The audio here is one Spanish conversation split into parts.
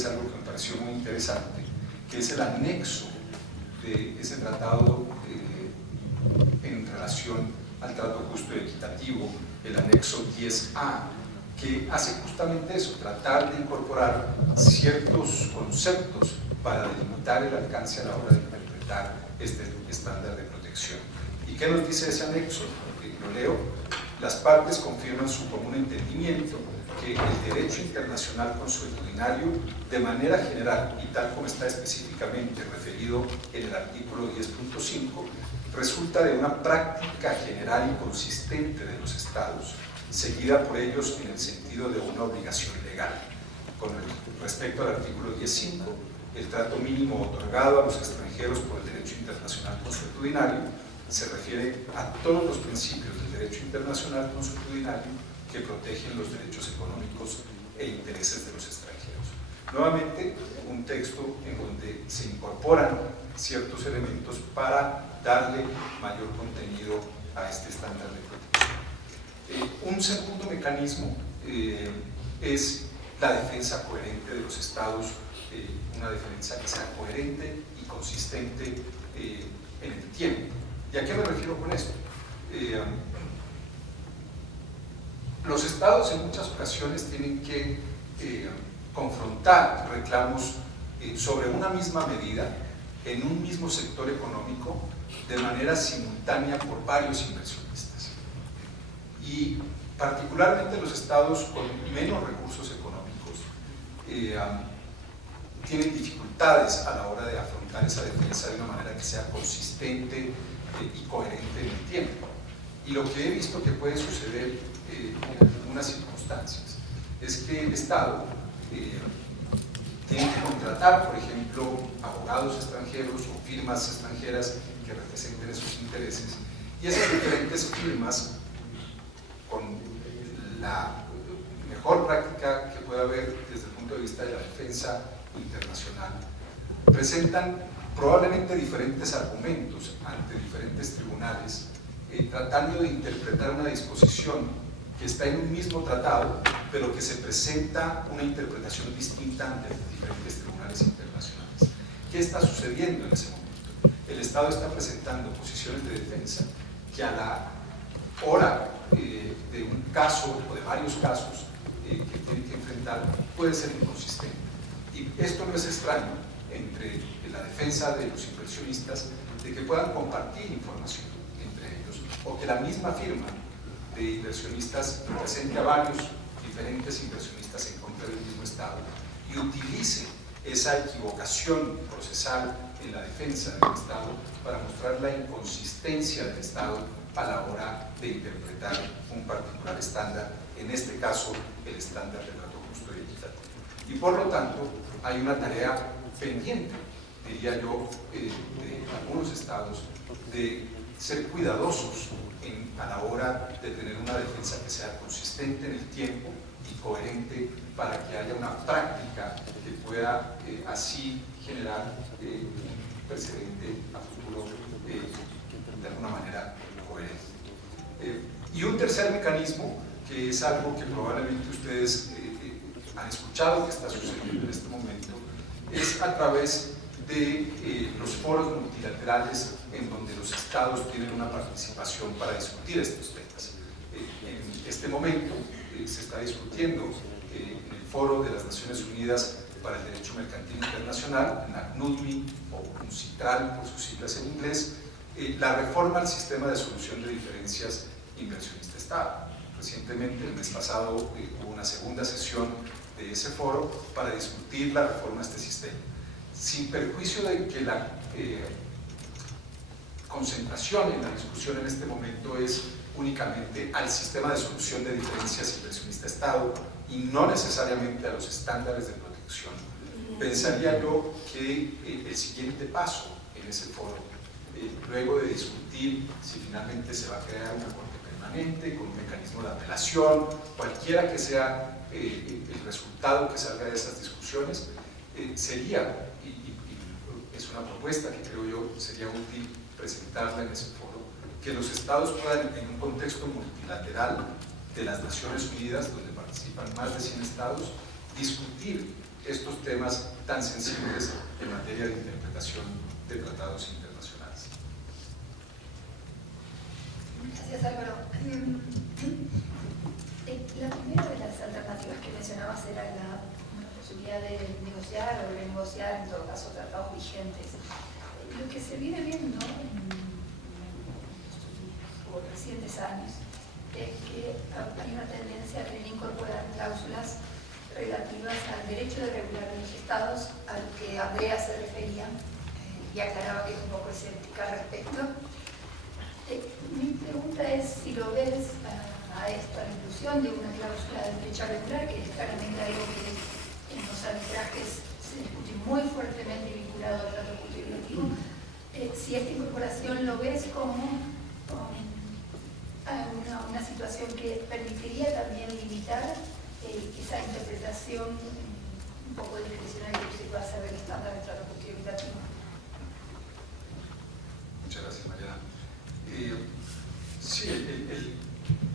ustedes algo que me pareció muy interesante, que es el anexo de ese tratado en relación al trato justo y equitativo, el anexo 10A, que hace justamente eso, tratar de incorporar ciertos conceptos para delimitar el alcance a la hora de interpretar este estándar de protección. ¿Y qué nos dice ese anexo? Lo leo: las partes confirman su común entendimiento que el derecho internacional consuetudinario, de manera general y tal como está específicamente referido en el artículo 10.5, resulta de una práctica general y consistente de los Estados, seguida por ellos en el sentido de una obligación legal. Con respecto al artículo 10.5, el trato mínimo otorgado a los extranjeros por el derecho internacional consuetudinario se refiere a todos los principios del derecho internacional consuetudinario que protegen los derechos económicos e intereses de los extranjeros. Nuevamente, un texto en donde se incorporan ciertos elementos para darle mayor contenido a este estándar de protección. Un segundo mecanismo es la defensa coherente de los Estados, una defensa que sea coherente y consistente en el tiempo. ¿Y a qué me refiero con esto? Los Estados en muchas ocasiones tienen que confrontar reclamos sobre una misma medida en un mismo sector económico de manera simultánea por varios inversionistas. Y particularmente los Estados con menos recursos económicos tienen dificultades a la hora de afrontar esa defensa de una manera que sea consistente y coherente en el tiempo. Y lo que he visto que puede suceder en algunas circunstancias es que el Estado tiene que contratar, por ejemplo, abogados extranjeros o firmas extranjeras que representen esos intereses, y esas diferentes firmas, con la mejor práctica que pueda haber desde el punto de vista de la defensa internacional, presentan probablemente diferentes argumentos ante diferentes tribunales, tratando de interpretar una disposición que está en un mismo tratado, pero que se presenta una interpretación distinta ante diferentes tribunales internacionales. ¿Qué está sucediendo en ese momento? El Estado está presentando posiciones de defensa que a la hora de un caso o de varios casos que tiene que enfrentar puede ser inconsistente. Y esto no es extraño entre la defensa de los inversionistas, de que puedan compartir información entre ellos, o que la misma firma de inversionistas represente a varios diferentes inversionistas en contra del mismo Estado y utilice esa equivocación procesal en la defensa del Estado para mostrar la inconsistencia del Estado a la hora de interpretar un particular estándar, en este caso el estándar de trato justo y equitativo. Y por lo tanto hay una tarea pendiente, diría yo, de algunos Estados, de ser cuidadosos a la hora de tener una defensa que sea consistente en el tiempo y coherente, para que haya una práctica que pueda así generar un precedente a futuro de alguna manera coherente. Y un tercer mecanismo, que es algo que probablemente ustedes han escuchado que está sucediendo en este momento, es a través de los foros multilaterales en donde los Estados tienen una participación para discutir estos temas. En este momento se está discutiendo en el Foro de las Naciones Unidas para el Derecho Mercantil Internacional, NACNUDMI o UNCITRAL por sus siglas en inglés, la reforma al sistema de solución de diferencias inversionista-Estado. Recientemente, el mes pasado, hubo una segunda sesión de ese foro para discutir la reforma a este sistema, sin perjuicio de que la concentración en la discusión en este momento es únicamente al sistema de solución de diferencias inversionista-Estado y no necesariamente a los estándares de protección. Pensaría yo que el siguiente paso en ese foro, luego de discutir si finalmente se va a crear una corte permanente con un mecanismo de apelación, cualquiera que sea el resultado que salga de esas discusiones, sería, y es una propuesta que creo yo sería útil presentarla en ese foro, que los Estados puedan, en un contexto multilateral de las Naciones Unidas, donde participan más de 100 Estados, discutir estos temas tan sensibles en materia de interpretación de tratados internacionales. Gracias, Álvaro. La primera de las alternativas que mencionabas era la posibilidad de negociar o renegociar, en todo caso, tratados vigentes. Lo que se viene viendo en los recientes años es que hay una tendencia a querer incorporar cláusulas relativas al derecho de regular de los estados, al que Andrea se refería y aclaraba que es un poco escéptica al respecto. Mi pregunta es si lo ves a esto, a la inclusión de una cláusula de derecho regular, que es claramente algo que en los arbitrajes se discute muy fuertemente vinculado al trato jurídico, si esta incorporación lo ves como una situación que permitiría también limitar esa interpretación un poco discrecional que se puede hacer del estándar de trato jurídico. Muchas gracias, Mariana. Sí,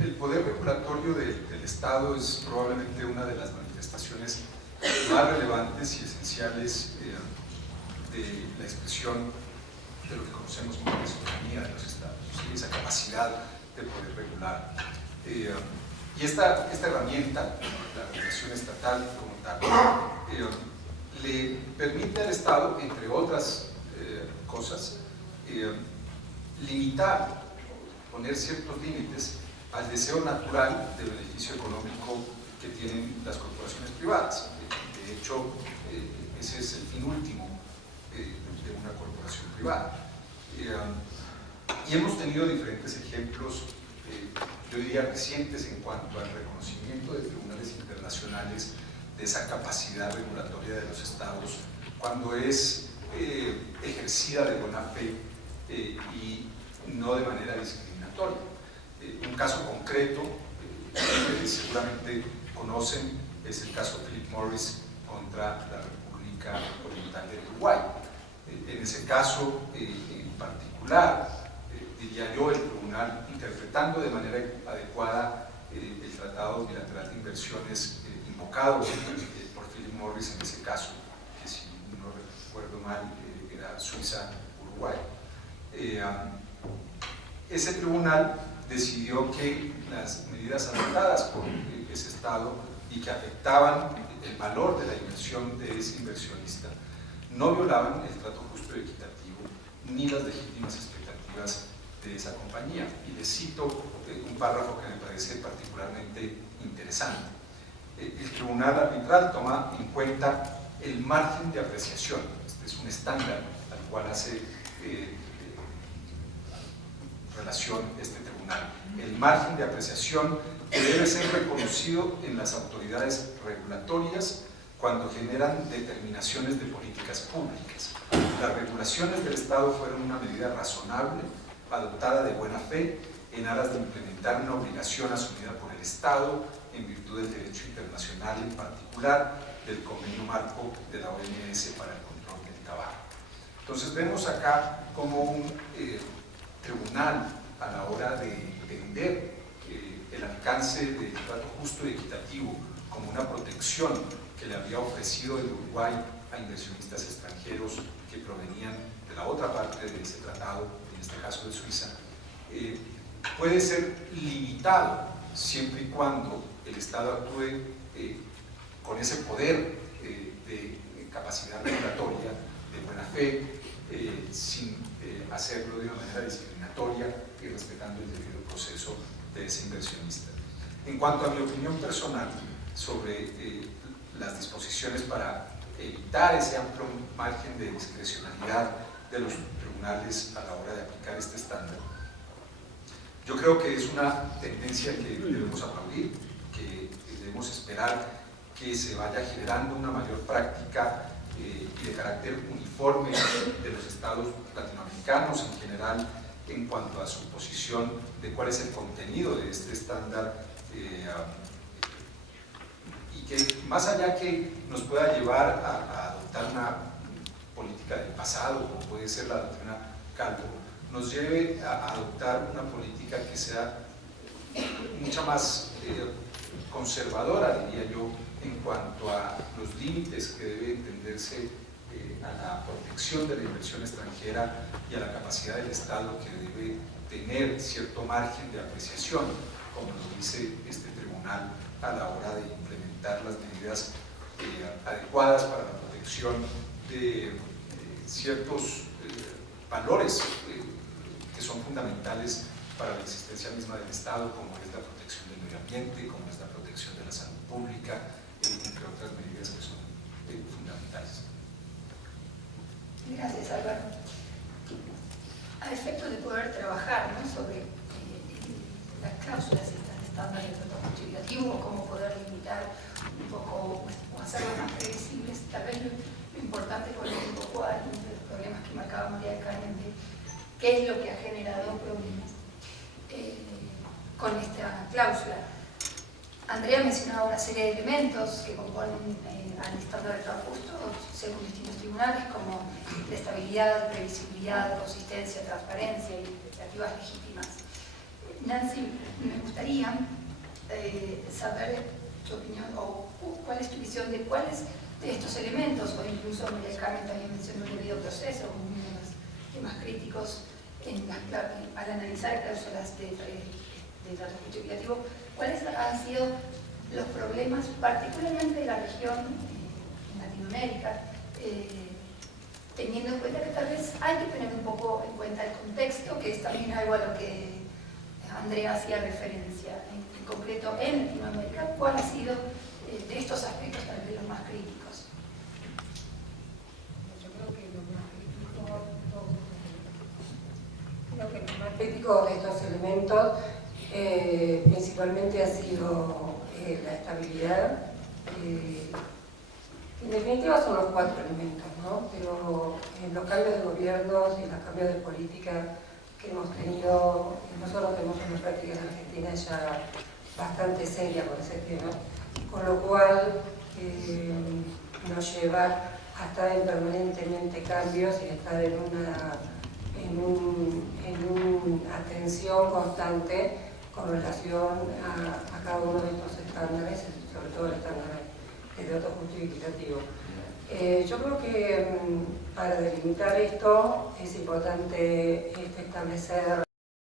el poder regulatorio del Estado es probablemente una de las manifestaciones más relevantes y esenciales de la expresión de lo que conocemos como la soberanía de los Estados, ¿sí? Esa capacidad de poder regular. Y esta herramienta, la regulación estatal como tal, le permite al Estado, entre otras cosas, limitar, poner ciertos límites al deseo natural de beneficio económico que tienen las corporaciones privadas. De hecho, ese es el fin último de una corporación privada. Y hemos tenido diferentes ejemplos, yo diría recientes, en cuanto al reconocimiento de tribunales internacionales de esa capacidad regulatoria de los estados cuando es ejercida de buena fe y no de manera discriminatoria. Un caso concreto que seguramente conocen es el caso Philip Morris contra la República Oriental de Uruguay. En ese caso en particular, diría yo, el tribunal, interpretando de manera adecuada el Tratado Bilateral de Inversiones invocado por Philip Morris en ese caso, que si no recuerdo mal era Suiza-Uruguay. Ese tribunal decidió que las medidas adoptadas por ese Estado y que afectaban el valor de la inversión de ese inversionista no violaban el trato justo y equitativo ni las legítimas expectativas de esa compañía. Y les cito un párrafo que me parece particularmente interesante. El tribunal arbitral toma en cuenta el margen de apreciación. Este es un estándar al cual hace relación este tribunal. El margen de apreciación que debe ser reconocido en las autoridades regulatorias cuando generan determinaciones de políticas públicas. Las regulaciones del Estado fueron una medida razonable, adoptada de buena fe, en aras de implementar una obligación asumida por el Estado en virtud del derecho internacional, en particular del convenio marco de la OMS para el control del tabaco. Entonces vemos acá como un tribunal, a la hora de entender el alcance del trato justo y equitativo como una protección que le había ofrecido el Uruguay a inversionistas extranjeros que provenían de la otra parte de ese tratado, en este caso de Suiza, puede ser limitado siempre y cuando el Estado actúe con ese poder de capacidad regulatoria, de buena fe, sin hacerlo de una manera discriminatoria y respetando el debido proceso de ese inversionista. En cuanto a mi opinión personal sobre las disposiciones para evitar ese amplio margen de discrecionalidad de los tribunales a la hora de aplicar este estándar, yo creo que es una tendencia que debemos aplaudir, que debemos esperar que se vaya generando una mayor práctica y de carácter uniforme de los estados latinoamericanos en general en cuanto a su posición de cuál es el contenido de este estándar y que más allá que nos pueda llevar a adoptar una política del pasado, como puede ser la doctrina Calvo, nos lleve a adoptar una política que sea mucha más conservadora, diría yo, en cuanto a los límites que debe entenderse a la protección de la inversión extranjera y a la capacidad del Estado, que debe tener cierto margen de apreciación, como lo dice este tribunal, a la hora de implementar las medidas adecuadas para la protección de ciertos valores que son fundamentales para la existencia misma del Estado, como es la protección del medio ambiente, como es la protección de la salud pública, entre otras medidas que son fundamentales. Gracias, Álvaro. A efecto de poder trabajar, ¿no?, sobre las cláusulas y estas estándares de trato justificativo, o cómo poder limitar un poco o hacerlas más previsibles, tal vez lo importante es poner un poco a algunos de los problemas que marcaba María del Carmen de qué es lo que ha generado problemas con esta cláusula. Andrea mencionaba una serie de elementos que componen al estándar de trabajo justo según distintos tribunales, como la estabilidad, previsibilidad, consistencia, transparencia y expectativas legítimas. Nancy, me gustaría saber tu opinión o cuál es tu visión de cuáles de estos elementos, o incluso María del Carmen también mencionó el debido proceso como uno de los temas críticos al analizar cláusulas de trato justificativo. ¿Cuáles han sido los problemas, particularmente de la región en Latinoamérica, teniendo en cuenta que tal vez hay que tener un poco en cuenta el contexto, que es también algo a lo que Andrea hacía referencia, en concreto en Latinoamérica? ¿Cuál ha sido de estos aspectos tal vez los más críticos? Yo creo que lo más crítico de estos elementos principalmente ha sido la estabilidad. En definitiva son los 4 elementos, ¿no? Pero los cambios de gobiernos y los cambios de política que hemos tenido, nosotros tenemos una práctica en Argentina ya bastante seria con ese tema, con lo cual nos lleva a estar en permanentemente cambios y a estar en una atención constante con relación a cada uno de estos estándares, sobre todo el estándar de trato justo y equitativo. Yo creo que para delimitar esto es importante establecer